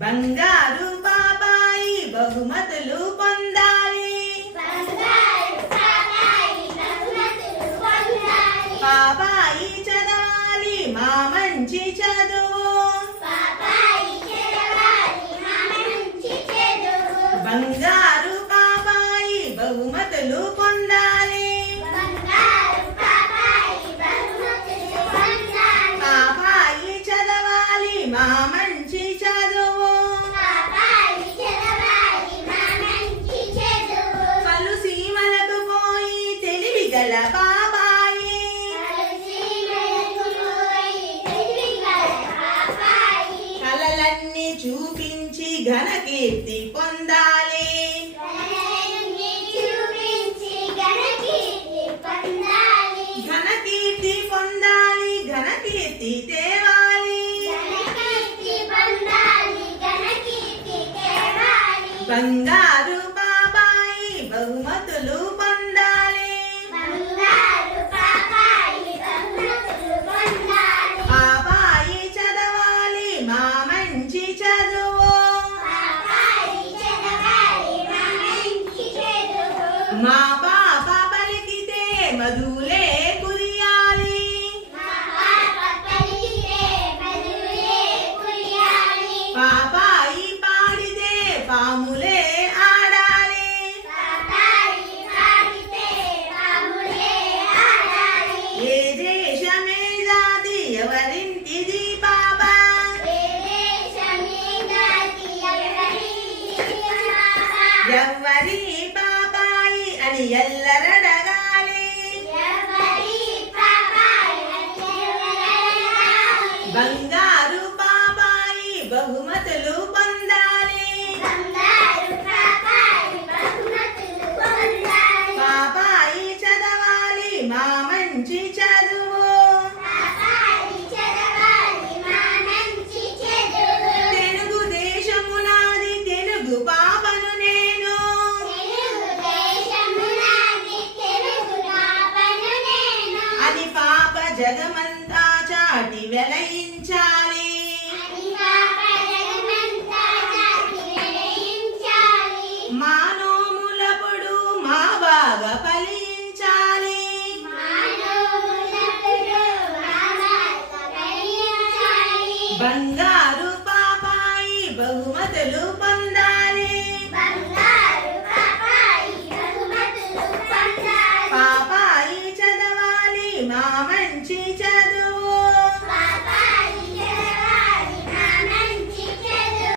బంగారు పాపాయి బహుమతులు పొందాలి. పాపాయి చదవాలి మా మంచి చదువు. బంగారు పాపాయి బహుమతులు పొందాలి. పాపాయి చదవాలి మా మంచి చదువు. పలు సీమలకు పోయి తెలివి గల పాపాయి. కలలన్నీ చూపించి ఘన కీర్తి పొందాలి. ఘన కీర్తి పొందాలి, ఘన కీర్తి తేవాలి. బంగారు పాపాయి బహుమతులు పొందాలి. పాపాయి చదవాలి మా మంచి చదువు. మా పాప పలికితే మధులే కురియాలి. పాపాయి పాడితే పాములే ఆడాలి. ఏ దేశమే జాతి ఎవరింటిది పాపా. ఎవ్వరి పాపాయి అని ఎల్లరడగాలి. బంగారు పాపాయి బహుమతులు పొందాలి. పాపాయి చదవాలి మా మంచి చదువు. తెలుగు దేశము నాది, తెలుగు పాపను నేను. అని పాప జగమంతా చాటి వెలయించాలి. మా నోములప్పుడు మా బాగా ఫలించాలి. బంగారు పాపాయి బహుమతులు పొందాలి.